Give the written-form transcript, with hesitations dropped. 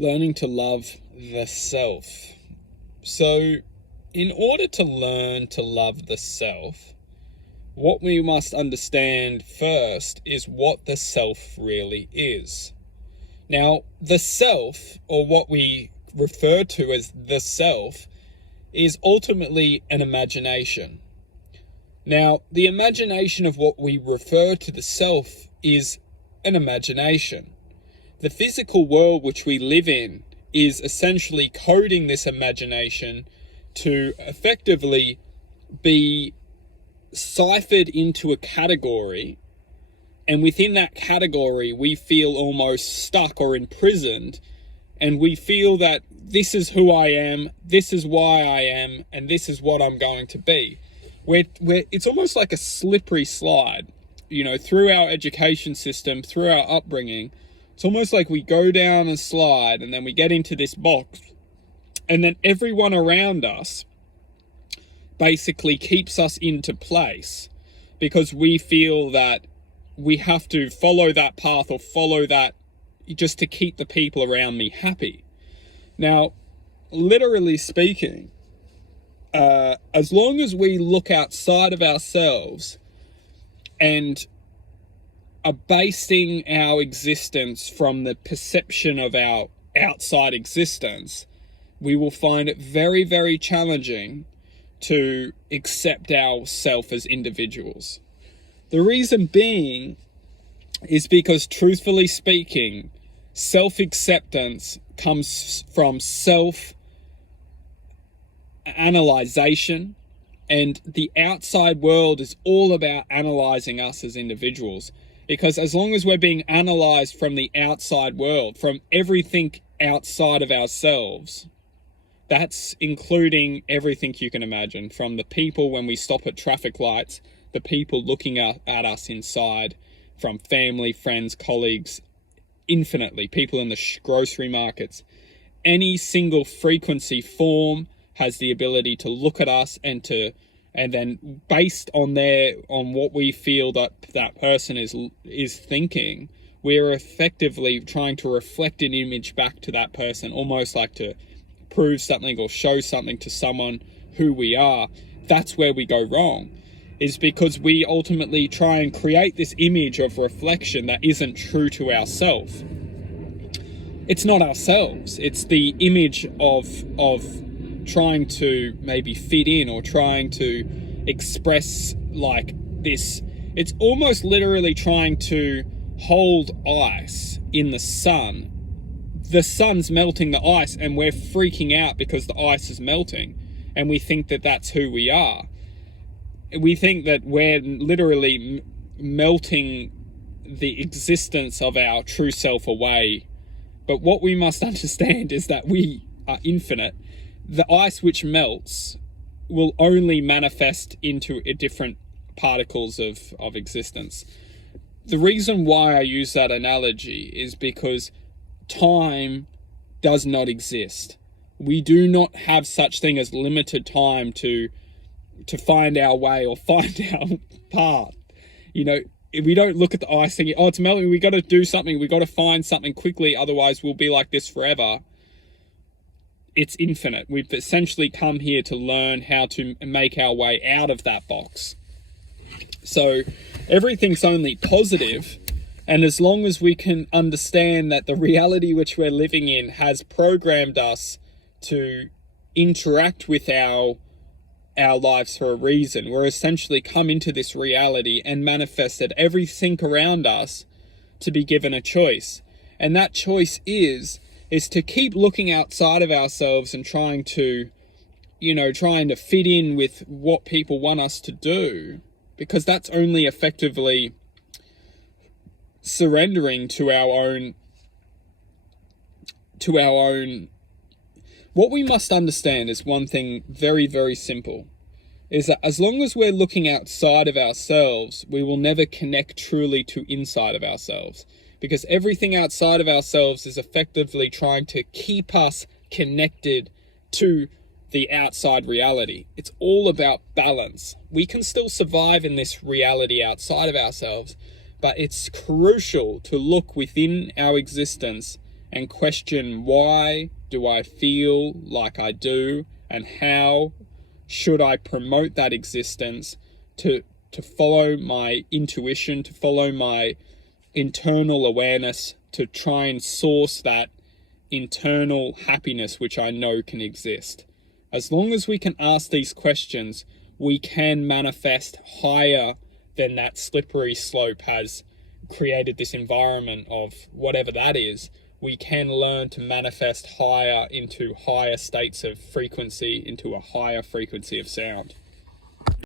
Learning to love the self. So, in order to learn to love the self, what we must understand first is what the self really is. Now, the self, or what we refer to as the self, is ultimately an imagination. Now, the imagination of what we refer to the self is an imagination. The physical world which we live in is essentially coding this imagination to effectively be ciphered into a category, and within that category we feel almost stuck or imprisoned, and we feel that this is who I am, this is why I am, and this is what I'm going to be. It's almost like a slippery slide, through our education system, through our upbringing. It's almost like we go down a slide and then we get into this box, and then everyone around us basically keeps us into place because we feel that we have to follow that path or follow that just to keep the people around me happy. Now, literally speaking, as long as we look outside of ourselves and are basing our existence from the perception of our outside existence, we will find it very, very challenging to accept ourselves as individuals. The reason being is because, truthfully speaking, self-acceptance comes from self-analyzation, and the outside world is all about analyzing us as individuals. Because as long as we're being analyzed from the outside world, from everything outside of ourselves, that's including everything you can imagine, from the people when we stop at traffic lights, the people looking at us inside, from family, friends, colleagues, infinitely, people in the grocery markets. Any single frequency form has the ability to look at us and then based on what we feel that person is thinking, we're effectively trying to reflect an image back to that person, almost like to prove something or show something to someone who we are. That's where we go wrong, is because we ultimately try and create this image of reflection that isn't true to ourselves. It's not ourselves. It's the image of trying to maybe fit in or trying to express like this. It's almost literally trying to hold ice in the sun. The sun's melting the ice and we're freaking out because the ice is melting, and we think that that's who we are. We think that we're literally melting the existence of our true self away. But what we must understand is that we are infinite. The ice which melts will only manifest into different particles of existence. The reason why I use that analogy is because time does not exist. We do not have such thing as limited time to find our way or find our path. If we don't look at the ice thinking, oh, it's melting, we got to do something, we got to find something quickly, otherwise we'll be like this forever. It's infinite. We've essentially come here to learn how to make our way out of that box. So everything's only positive, and as long as we can understand that the reality which we're living in has programmed us to interact with our lives for a reason, we're essentially come into this reality and manifested everything around us to be given a choice. And that choice is to keep looking outside of ourselves and trying to fit in with what people want us to do, because that's only effectively surrendering to our own. What we must understand is one thing very, very simple, is that as long as we're looking outside of ourselves, we will never connect truly to inside of ourselves, because everything outside of ourselves is effectively trying to keep us connected to the outside reality. It's all about balance. We can still survive in this reality outside of ourselves, but it's crucial to look within our existence and question, why do I feel like I do, and how should I promote that existence to follow my intuition, to follow my internal awareness, to try and source that internal happiness which I know can exist. As long as we can ask these questions, we can manifest higher than that slippery slope has created this environment of whatever that is. We can learn to manifest higher into higher states of frequency, into a higher frequency of sound.